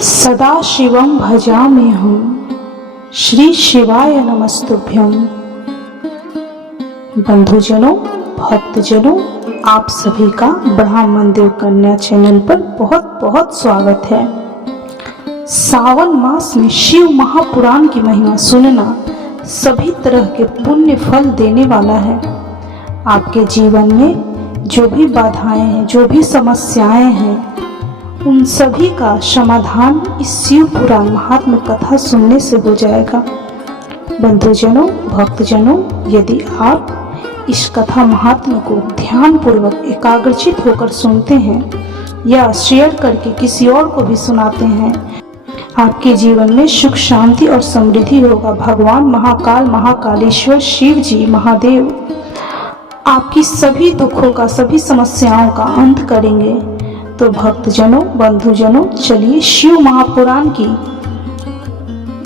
सदा शिवम भजाम्यहं श्री शिवाय नमस्तुभ्यं। बंधुजनों, भक्तजनों, आप सभी का ब्राह्मण देव कन्या चैनल पर बहुत बहुत स्वागत है। सावन मास में शिव महापुराण की महिमा सुनना सभी तरह के पुण्य फल देने वाला है। आपके जीवन में जो भी बाधाएं हैं, जो भी समस्याएं हैं, उन सभी का समाधान इस शिव पुराण महात्म्य कथा सुनने से हो जाएगा। बंधुजनों, भक्तजनों, यदि आप इस कथा महात्म्य को ध्यान पूर्वक एकाग्रचित होकर सुनते हैं या शेयर करके किसी और को भी सुनाते हैं, आपके जीवन में सुख, शांति और समृद्धि होगा। भगवान महाकाल, महाकालेश्वर शिव जी, महादेव आपकी सभी दुखों का, सभी समस्याओं का अंत करेंगे। तो भक्तजनों, बंधुजनों, चलिए शिव महापुराण की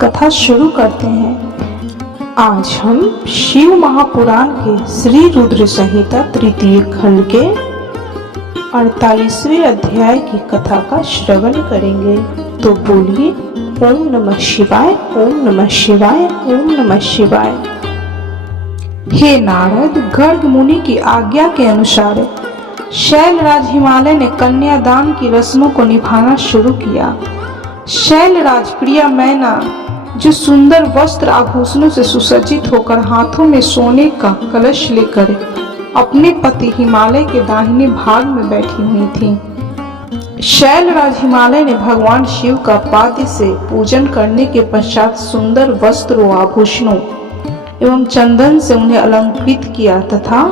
कथा शुरू करते हैं। आज हम शिव महापुराण के श्री रुद्र संहिता तृतीय खंड के 48वें अध्याय की कथा का श्रवण करेंगे। तो बोलिए ओम नमः शिवाय, ओम नमः शिवाय, ओम नमः शिवाय। हे नारद, गर्ग मुनि की आज्ञा के अनुसार शैलराज हिमालय ने कन्यादान की रस्मों को निभाना शुरू किया। शैलराज प्रिया मैना, जो सुंदर वस्त्र आभूषणों से सुसज्जित होकर हाथों में सोने का कलश लेकर अपने पति हिमालय के दाहिने भाग में बैठी हुई थी। शैलराज हिमालय ने भगवान शिव का पाद्य से पूजन करने के पश्चात सुंदर वस्त्रों, आभूषणों एवं चंदन से उन्हें अलंकृत किया तथा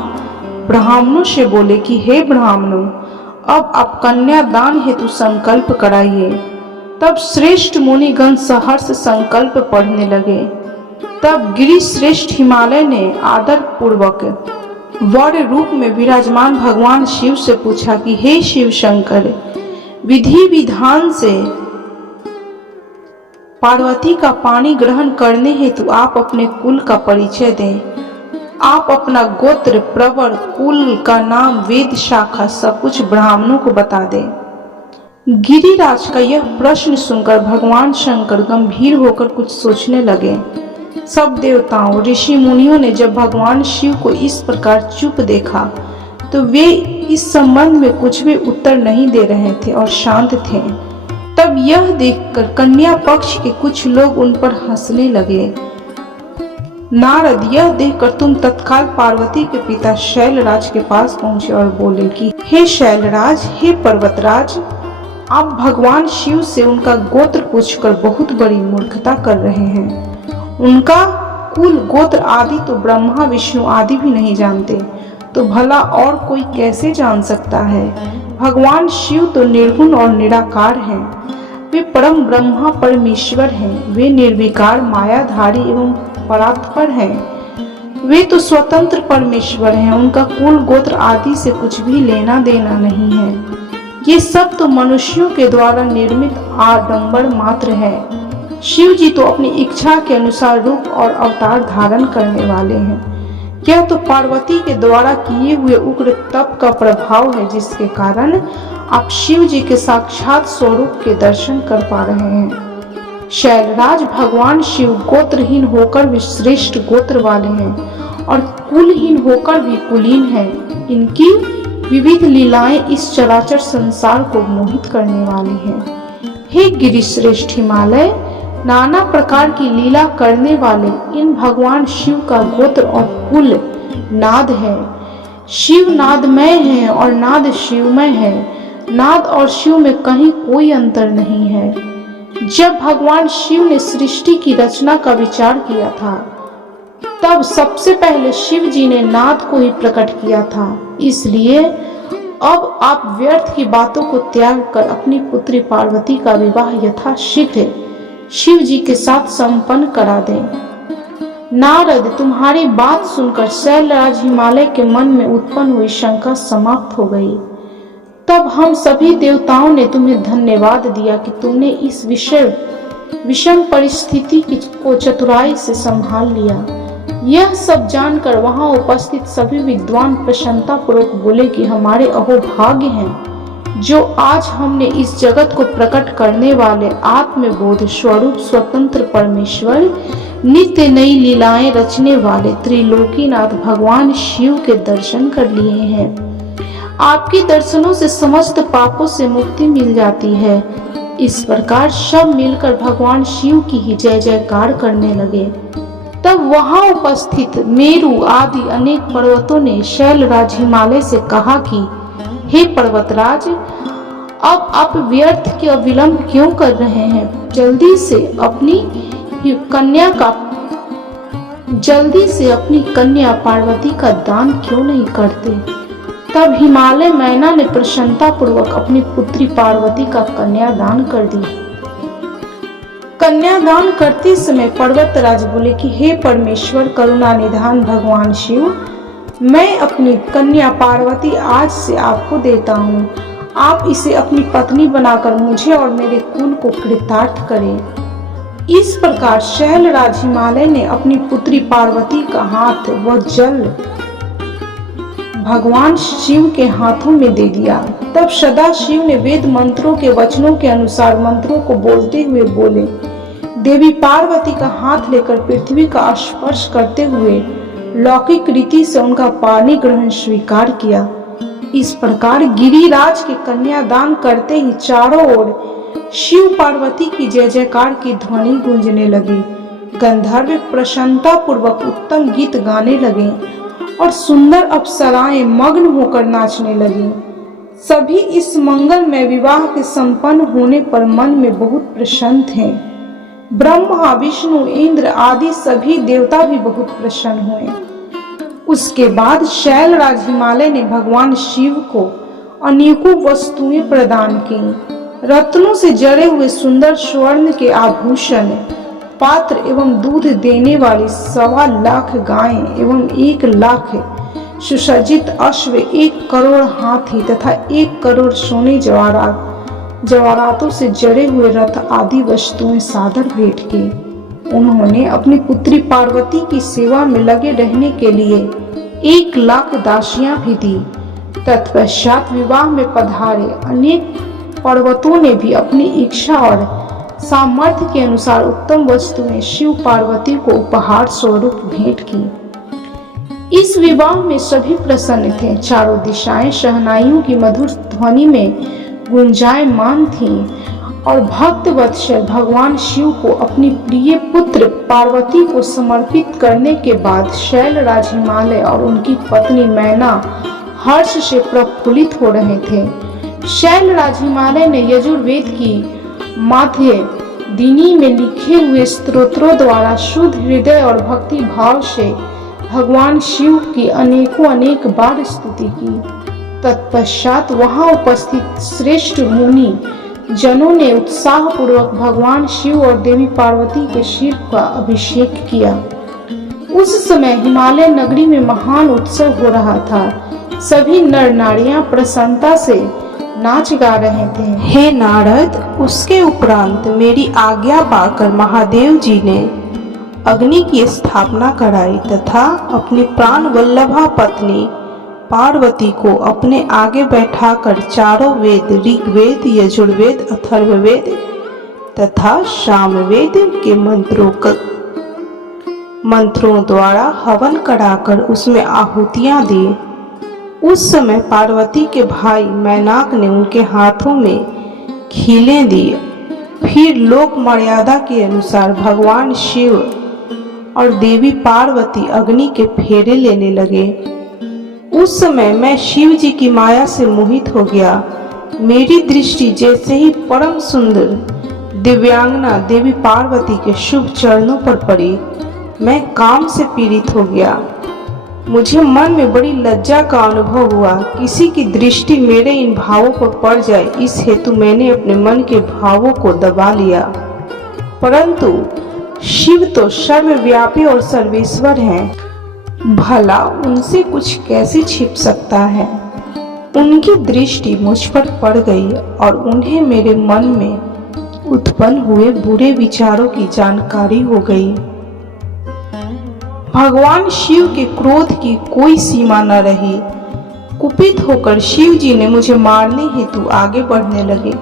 ब्राह्मणों से बोले कि हे ब्राह्मणों, अब आप कन्यादान हेतु संकल्प कराइए। तब श्रेष्ठ मुनिगण सहर्ष संकल्प पढ़ने लगे। तब गिरि श्रेष्ठ हिमालय ने आदर पूर्वक वर रूप में विराजमान भगवान शिव से पूछा कि हे शिव शंकर, विधि विधान से पार्वती का पानी ग्रहण करने हेतु आप अपने कुल का परिचय दें। आप अपना गोत्र, प्रवर, कुल का नाम, वेद शाखा सब कुछ ब्राह्मणों को बता दें। गिरिराज का यह प्रश्न सुनकर भगवान शंकर गंभीर होकर कुछ सोचने लगे। सब देवताओं, ऋषि मुनियों ने जब भगवान शिव को इस प्रकार चुप देखा तो वे इस संबंध में कुछ भी उत्तर नहीं दे रहे थे और शांत थे। तब यह देखकर कन्या पक्ष के कुछ लोग उन पर हंसने लगे। नारद यह देखकर तुम तत्काल पार्वती के पिता शैलराज के पास पहुंचे और बोले कि हे शैलराज, हे पर्वतराज, आप भगवान शिव से उनका गोत्र पूछकर बहुत बड़ी मूर्खता कर रहे हैं। उनका कुल, गोत्र आदि तो ब्रह्मा, विष्णु आदि भी नहीं जानते, तो भला और कोई कैसे जान सकता है? भगवान शिव तो निर्गुण और निराकार हैं। वे परम ब्रह्मा परमेश्वर हैं। वे निर्विकार, मायाधारी एवं परात्पर हैं। वे तो स्वतंत्र परमेश्वर हैं। उनका कुल, गोत्र आदि से कुछ भी लेना देना नहीं है। ये सब तो मनुष्यों के द्वारा निर्मित आडंबर मात्र है। शिव जी तो अपनी इच्छा के अनुसार रूप और अवतार धारण करने वाले हैं। यह तो पार्वती के द्वारा किए हुए उग्र तप का प्रभाव है, जिसके कारण आप शिव जी के साक्षात स्वरूप के दर्शन कर पा रहे हैं। शैलराज, भगवान शिव गोत्रहीन होकर भी श्रेष्ठ गोत्र वाले हैं और कुलहीन होकर भी कुलीन हैं। इनकी विविध लीलाएं इस चराचर संसार को मोहित करने वाली हैं। हे गिरिश्रेष्ठ हिमालय, नाना प्रकार की लीला करने वाले इन भगवान शिव का गोत्र और कुल नाद है। शिव नादमय है और नाद शिवमय है। नाद और शिव में कहीं कोई अंतर नहीं है। जब भगवान शिव ने सृष्टि की रचना का विचार किया था, तब सबसे पहले शिव जी ने नाद को ही प्रकट किया था। इसलिए अब आप व्यर्थ की बातों को त्याग कर अपनी पुत्री पार्वती का विवाह यथाशीघ्र शिव जी के साथ संपन्न करा दें। नारद, तुम्हारी बात सुनकर शैलराज हिमालय के मन में उत्पन्न हुई शंका समाप्त हो गई। तब हम सभी देवताओं ने तुम्हें धन्यवाद दिया कि तुमने इस विषम परिस्थिति को चतुराई से संभाल लिया। यह सब जानकर वहां उपस्थित सभी विद्वान प्रसन्नता पूर्वक बोले कि हमारे अहोभाग्य हैं जो आज हमने इस जगत को प्रकट करने वाले आत्मबोध स्वरूप स्वतंत्र परमेश्वर, नित्य नई लीलाएं रचने वाले त्रिलोकीनाथ भगवान शिव के दर्शन कर लिए हैं। आपके दर्शनों से समस्त पापों से मुक्ति मिल जाती है। इस प्रकार सब मिलकर भगवान शिव की ही जय जयकार करने लगे। तब वहां उपस्थित मेरु आदि अनेक पर्वतों ने शैलराज हिमालय से कहा कि हे पर्वतराज, अब आप व्यर्थ के विलंब क्यों कर रहे हैं? जल्दी से अपनी कन्या पार्वती का दान क्यों नहीं करते? तब हिमालय मैना ने प्रसन्नता पूर्वक अपनी पुत्री पार्वती का कन्यादान कर दी। कन्यादान करते समय पर्वतराज बोले कि हे परमेश्वर करुणा निधान भगवान शिव, मैं अपनी कन्या पार्वती आज से आपको देता हूँ। आप इसे अपनी पत्नी बनाकर मुझे और मेरे कुल को कृतार्थ करें। इस प्रकार शैलराज हिमालय ने अपनी पुत्री पार्वती का हाथ व जल भगवान शिव के हाथों में दे दिया। तब सदा शिव ने वेद मंत्रों के वचनों के अनुसार मंत्रों को बोलते हुए बोले, देवी पार्वती का हाथ लेकर पृथ्वी का स्पर्श करते हुए लौकिक रीति से उनका पानी ग्रहण स्वीकार किया। इस प्रकार गिरिराज के कन्यादान करते ही चारों ओर शिव पार्वती की जय जयकार की ध्वनि गूंजने लगी। गंधर्व प्रसन्नता पूर्वक उत्तम गीत गाने लगे और सुंदर अप्सराएं मग्न होकर नाचने लगी। सभी इस मंगलमय विवाह के संपन्न होने पर मन में बहुत प्रसन्न थे। ब्रह्मा विष्णु इंद्र आदि सभी देवता भी बहुत प्रसन्न हुए। उसके बाद शैलराज हिमालय ने भगवान शिव को अनेकों वस्तुएं प्रदान की। रत्नों से जड़े हुए सुंदर स्वर्ण के आभूषण, पात्र एवं दूध देने वाली 1.25 लाख गायें एवं 1 लाख सुसज्जित अश्व, 1 करोड़ हाथी तथा 1 करोड़ सोने जवाहरातों से जड़े हुए रथ आदि वस्तुएं सादर भेंट की। उन्होंने अपनी पुत्री पार्वती की सेवा में लगे रहने के लिए 1 लाख दासियां भी दी। तत्पश्चात विवाह में पधारे अनेक पर्वतों ने भी अपनी इच्छा और सामर्थ्य के अनुसार उत्तम वस्तुएं शिव पार्वती को उपहार स्वरूप भेंट की। इस विवाह में सभी प्रसन्न थे। चारों दिशाएं शहनाइयों की मधुर ध्वनि में गुंजायमान थीं और भक्त वत्सल भगवान शिव को अपनी प्रिय पुत्र पार्वती को समर्पित करने के बाद शैलराज हिमालय और उनकी पत्नी मैना हर्ष से प्रफुल्लित हो रहे थे। शैलराज हिमालय ने यजुर्वेद की माध्य दिनी में लिखे हुए स्तोत्रों द्वारा शुद्ध हृदय और भक्ति भाव से भगवान शिव की अनेक बार स्तुति की। तत्पश्चात वहां उपस्थित श्रेष्ठ मुनि जनों ने उत्साह पूर्वक भगवान शिव और देवी पार्वती के सिर का अभिषेक किया। उस समय हिमालय नगरी में महान उत्सव हो रहा था। सभी नर नारियां प्रसन्नता से नाच गा रहे थे। हे नारद, उसके उपरांत मेरी आज्ञा पाकर महादेव जी ने अग्नि की स्थापना कराई तथा अपनी प्राण वल्लभा पत्नी पार्वती को अपने आगे बैठाकर चारों वेद ऋग्वेद, यजुर्वेद, अथर्ववेद तथा सामवेद के मंत्रों द्वारा हवन कराकर उसमें आहुतियां दी। उस समय पार्वती के भाई मैनाक ने उनके हाथों में खीलें दी। फिर लोक मर्यादा के अनुसार भगवान शिव और देवी पार्वती अग्नि के फेरे लेने लगे। उस समय मैं शिव जी की माया से मोहित हो गया। मेरी दृष्टि जैसे ही परम सुंदर दिव्यांगना देवी पार्वती के शुभ चरणों पर पड़ी, मैं काम से पीड़ित हो गया। मुझे मन में बड़ी लज्जा का अनुभव हुआ। किसी की दृष्टि मेरे इन भावों पर पड़ जाए, इस हेतु मैंने अपने मन के भावों को दबा लिया। परंतु शिव तो सर्वव्यापी और सर्वेश्वर हैं, भला उनसे कुछ कैसे छिप सकता है। उनकी दृष्टि मुझ पर पड़ गई और उन्हें मेरे मन में उत्पन्न हुए बुरे विचारों की जानकारी हो गई। भगवान शिव के क्रोध की कोई सीमा न रही। कुपित होकर शिव जी ने मुझे मारने हेतु आगे बढ़ने लगे।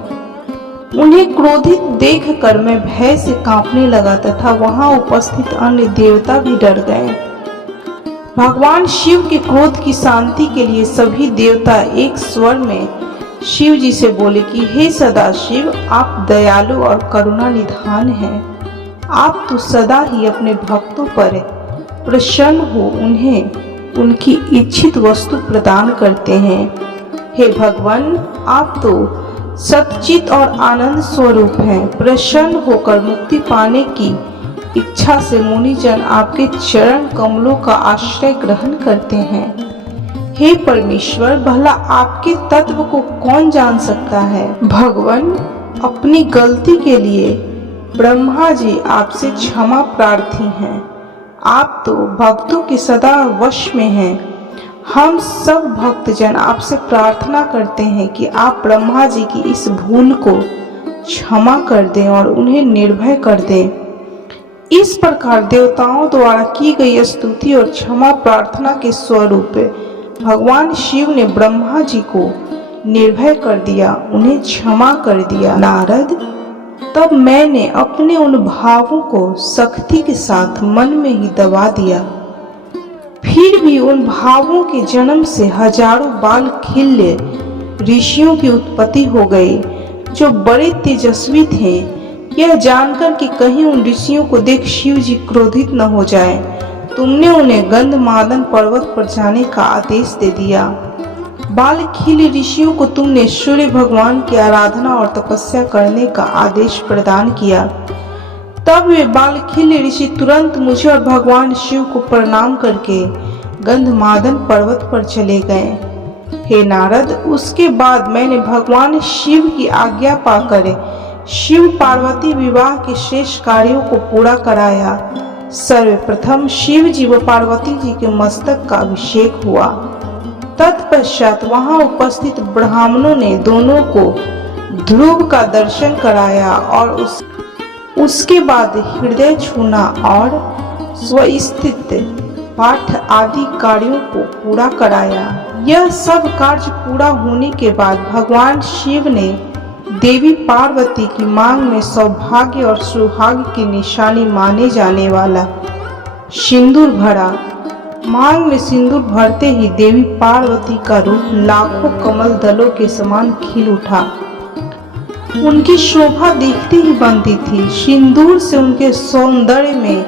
उन्हें क्रोधित देखकर मैं भय से कांपने लगा तथा वहां उपस्थित अन्य देवता भी डर गए। भगवान शिव के क्रोध की शांति के लिए सभी देवता एक स्वर में शिव जी से बोले कि हे सदाशिव, आप दयालु और करुणा निधान हैं। आप तो सदा ही अपने भक्तों पर प्रसन्न हो उन्हें उनकी इच्छित वस्तु प्रदान करते हैं। हे भगवान, आप तो सच्चित और आनंद स्वरूप हैं। प्रसन्न होकर मुक्ति पाने की इच्छा से मुनिजन आपके चरण कमलों का आश्रय ग्रहण करते हैं। हे परमेश्वर, भला आपके तत्व को कौन जान सकता है। भगवान, अपनी गलती के लिए ब्रह्मा जी आपसे क्षमा प्रार्थी हैं। आप तो भक्तों के सदा वश में हैं। हम सब भक्तजन आपसे प्रार्थना करते हैं कि आप ब्रह्मा जी की इस भूल को क्षमा कर दें और उन्हें निर्भय कर दें। इस प्रकार देवताओं द्वारा की गई स्तुति और क्षमा प्रार्थना के स्वरूप भगवान शिव ने ब्रह्मा जी को निर्भय कर दिया, उन्हें क्षमा कर दिया। नारद, तब मैंने अपने उन भावों को सख्ती के साथ मन में ही दबा दिया। फिर भी उन भावों के जन्म से हजारों बाल खिले ऋषियों की उत्पत्ति हो गई, जो बड़े तेजस्वी थे। यह जानकर कि कहीं उन ऋषियों को देख शिव जी क्रोधित न हो जाए, तुमने उन्हें गंधमादन पर्वत पर जाने का आदेश दे दिया। बालखिल ऋषियों को तुमने सूर्य भगवान की आराधना और तपस्या करने का आदेश प्रदान किया। तब वे बालखिल ऋषि तुरंत मुझे और भगवान शिव को प्रणाम करके गंधमादन पर्वत पर चले गए। हे नारद, उसके बाद मैंने भगवान शिव की आज्ञा पाकर शिव पार्वती विवाह के शेष कार्यों को पूरा कराया। सर्वप्रथम शिव जी व पार्वती जी के मस्तक का अभिषेक हुआ। तत्पश्चात वहां उपस्थित ब्राह्मणों ने दोनों को ध्रुव का दर्शन कराया और उसके बाद हृदय छूना और स्वस्थित पाठ आदि कार्यों को पूरा कराया। यह सब कार्य पूरा होने के बाद भगवान शिव ने देवी पार्वती की मांग में सौभाग्य और सौभाग्य की निशानी माने जाने वाला सिंदूर भरा। मांग में सिंदूर भरते ही देवी पार्वती का रूप लाखों कमल दलों के समान खिल उठा। उनकी शोभा देखते ही बनती थी। सिंदूर से उनके सौंदर्य में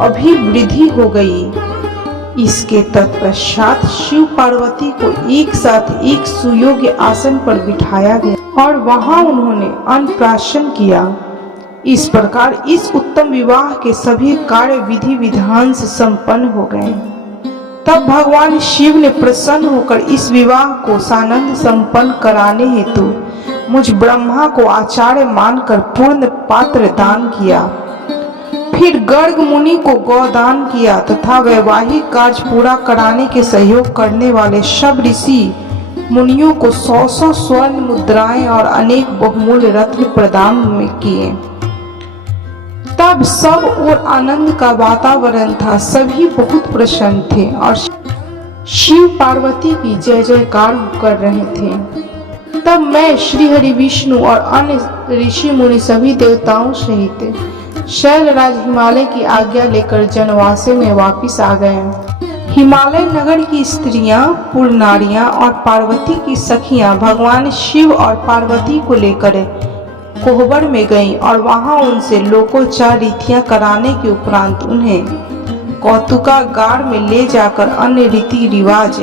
अभिवृद्धि हो गई। इसके तत्पश्चात शिव पार्वती को एक साथ एक सुयोग्य आसन पर बिठाया गया और वहां उन्होंने अन्नप्राशन किया। इस प्रकार इस उत्तम विवाह के सभी कार्य विधि विधान से संपन्न हो गए। तब भगवान शिव ने प्रसन्न होकर इस विवाह को सानंद संपन्न कराने हेतु मुझ ब्रह्मा को आचार्य मानकर पूर्ण पात्र दान किया। फिर गर्ग मुनि को गौदान किया तथा वैवाहिक कार्य पूरा कराने के सहयोग करने वाले सब ऋषि मुनियों को 100 स्वर्ण मुद्राएं और अनेक बहुमूल्य रत्न प्रदान किए। तब सब और आनंद का वातावरण था। सभी बहुत प्रसन्न थे और शिव पार्वती की जय जयकार कर रहे थे। तब मैं श्री हरि विष्णु और अन्य ऋषि मुनि सभी देवताओं सहित शैलराज हिमालय की आज्ञा लेकर जनवासे में वापिस आ गए। हिमालय नगर की स्त्रियां, पुरनारियां और पार्वती की सखियां भगवान शिव और पार्वती को लेकर कोहबर में गईं और वहां उनसे लोकोचार रीतियां कराने के उपरांत उन्हें कौतुकागार में ले जाकर अन्य रीति रिवाज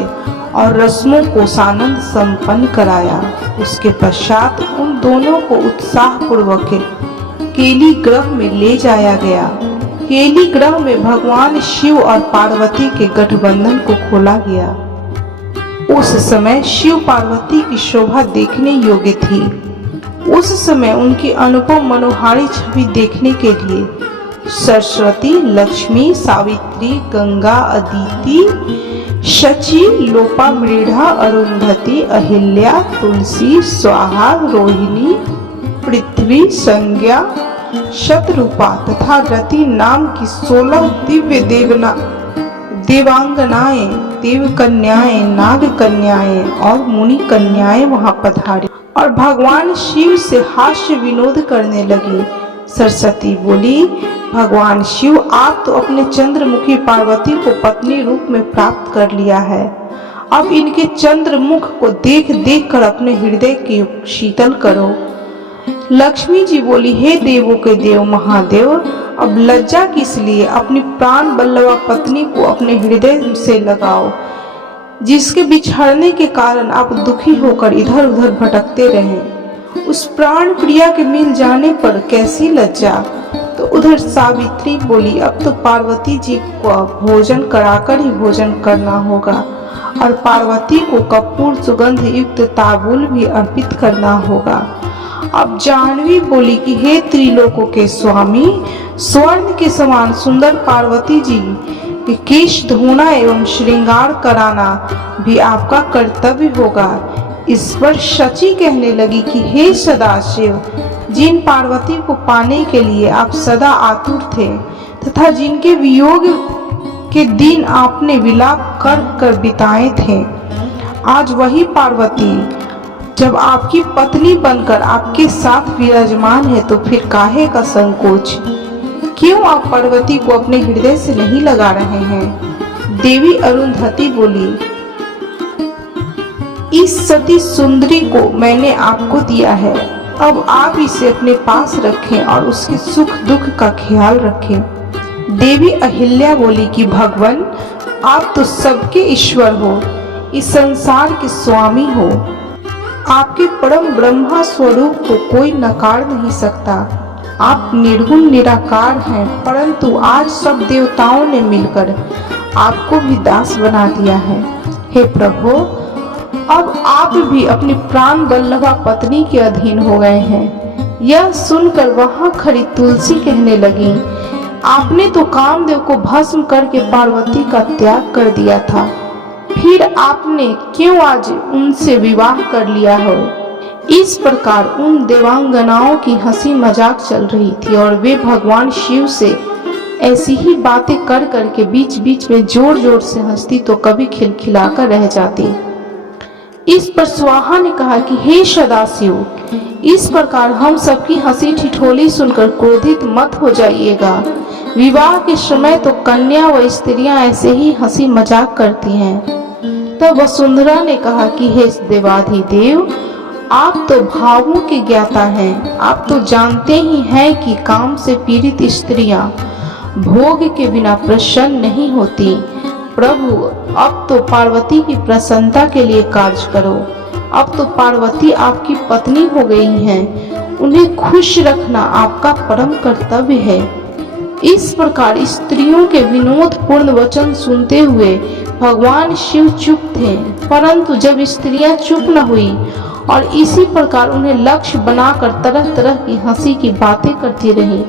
और रस्मों को सानंद संपन्न कराया। उसके पश्चात उन दोनों को उत्साह पूर्वक केली ग्रह में ले जाया गया। केली ग्रह में भगवान शिव और पार्वती के गठबंधन को खोला गया। उस समय शिव पार्वती की शोभा देखने योग्य थी। उस समय उनकी अनुपम मनोहारी छवि देखने के लिए सरस्वती, लक्ष्मी, सावित्री, गंगा, अदिति, शची, लोपामृढ़ा, अरुंधति, अहिल्या, तुलसी, स्वाहा, रोहिणी, पृथ्वी, संज्ञा, शतरूपा तथा रति नाम की 16 दिव्य देवांगनाएं, देव कन्याएं, नाग कन्याएं और मुनि कन्याएं वहां पधारी और भगवान शिव से हास्य विनोद करने लगी। सरस्वती बोली, भगवान शिव, आप तो अपने चंद्रमुखी पार्वती को पत्नी रूप में प्राप्त कर लिया है। अब इनके चंद्रमुख को देख देख कर अपने हृदय की शीतल करो। लक्ष्मी जी बोली, हे देवों के देव महादेव, अब लज्जा किस लिए, अपनी प्राण बल्लवा पत्नी को अपने हृदय से लगाओ, जिसके बिछड़ने के कारण आप दुखी होकर इधर उधर भटकते रहे। उस प्राण प्रिया के मिल जाने पर कैसी लज्जा। तो उधर सावित्री बोली, अब तो पार्वती जी को भोजन कराकर ही भोजन करना होगा और पार्वती को कपूर सुगंध युक्त तांबूल भी अर्पित करना होगा। अब जाह्नवी बोली कि हे त्रिलोकों के स्वामी, स्वर्ण के समान सुंदर पार्वती जी के केश धोना एवं श्रृंगार कराना भी आपका कर्तव्य होगा। इस पर शची कहने लगी कि हे सदाशिव, जिन पार्वती को पाने के लिए आप सदा आतुर थे तथा जिनके वियोग के दिन आपने विलाप कर कर बिताए थे, आज वही पार्वती जब आपकी पत्नी बनकर आपके साथ विराजमान है, तो फिर काहे का संकोच। क्यों आप पार्वती को अपने हृदय से नहीं लगा रहे हैं। देवी अरुंधति बोली, इस सती सुंदरी को मैंने आपको दिया है, अब आप इसे अपने पास रखें और उसके सुख दुख का ख्याल रखें। देवी अहिल्या बोली कि भगवान, आप तो सबके ईश्वर हो, इस संसार के स्वामी हो, आपके परम ब्रह्मा स्वरूप को कोई नकार नहीं सकता। आप निर्गुण निराकार हैं, परंतु आज सब देवताओं ने मिलकर आपको भी दास बना दिया है। हे प्रभु, अब आप भी अपनी प्राण बल्लभा पत्नी के अधीन हो गए हैं। यह सुनकर वहां खड़ी तुलसी कहने लगी, आपने तो कामदेव को भस्म करके पार्वती का त्याग कर दिया था, फिर आपने क्यों आज उनसे विवाह कर लिया हो। इस प्रकार उन देवांगनाओं की हंसी मजाक चल रही थी और वे भगवान शिव से ऐसी ही बातें कर करके बीच बीच में जोर जोर से हंसती तो कभी खिलखिलाकर रह जाती। इस पर स्वाहा ने कहा कि हे सदाशिव, इस प्रकार हम सबकी हंसी ठिठोली सुनकर क्रोधित मत हो जाइएगा। विवाह के समय तो कन्या व स्त्रियां ऐसे ही हंसी मजाक करती हैं। तब वसुंधरा ने कहा कि हे देवाधिदेव, आप तो भावों के ज्ञाता हैं, आप तो जानते ही हैं कि काम से पीड़ित स्त्रियां भोग के बिना प्रसन्न नहीं होती। प्रभु, अब तो पार्वती की प्रसन्नता के लिए कार्य करो। अब तो पार्वती आपकी पत्नी हो गई हैं, उन्हें खुश रखना आपका परम कर्तव्य है। इस प्रकार स्त्रियों के विनोद पूर्ण वचन सुनते हुए भगवान शिव चुप थे, परंतु जब स्त्रियां चुप न हुई और इसी प्रकार उन्हें लक्ष्य बनाकर तरह तरह की हंसी की बातें करती रही,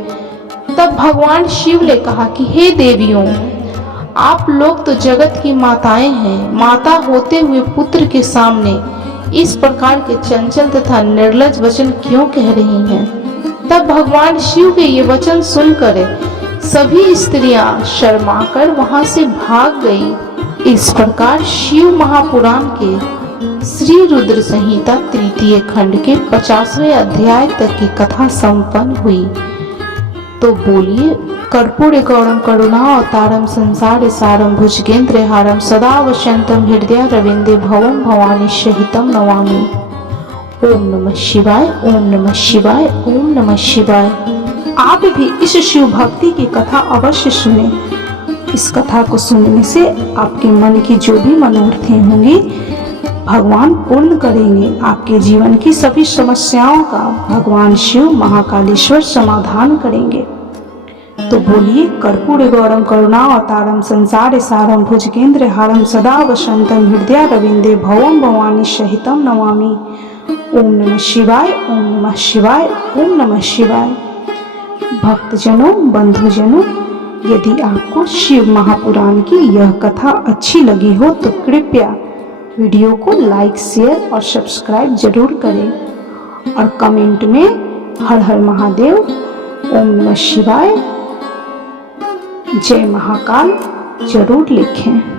तब भगवान शिव ने कहा कि हे देवियों, आप लोग तो जगत की माताएं हैं, माता होते हुए पुत्र के सामने इस प्रकार के चंचल तथा निर्लज वचन क्यों कह रही हैं। तब भगवान शिव के ये वचन सुनकर सभी स्त्रियां शर्माकर वहां से भाग गई। इस प्रकार शिव महापुराण के श्री रुद्र संहिता तृतीय खंड के 50वें अध्याय तक की कथा संपन्न हुई। तो बोलिए, कर्पूर गौरम करुणावतारम संसार सारम भुजगेंद्र हारम सदा वसंतम हृदय रविंदे भवम भवानी सहितम नमामि। ओम नमः शिवाय, ओम नमः शिवाय, ओम नमः शिवाय। आप भी इस शिव भक्ति की कथा अवश्य सुने। इस कथा को सुनने से आपके मन की जो भी मनोरथें होंगी भगवान पूर्ण करेंगे। आपके जीवन की सभी समस्याओं का भगवान शिव महाकालेश्वर समाधान करेंगे। तो बोलिए, कर्पूर गौरम करुणावतारम संसार सारम भुजगेंद्र हारम सदा वसंतम हृदय रविंदे भवम भवानी सहितम नमामि। ओम नमः शिवाय, ओम नमः शिवाय, ओम नमः शिवाय। भक्तजनों, बंधुजनों, यदि आपको शिव महापुराण की यह कथा अच्छी लगी हो तो कृपया वीडियो को लाइक, शेयर और सब्सक्राइब जरूर करें और कमेंट में हर हर महादेव, ओम नमः शिवाय, जय महाकाल जरूर लिखें।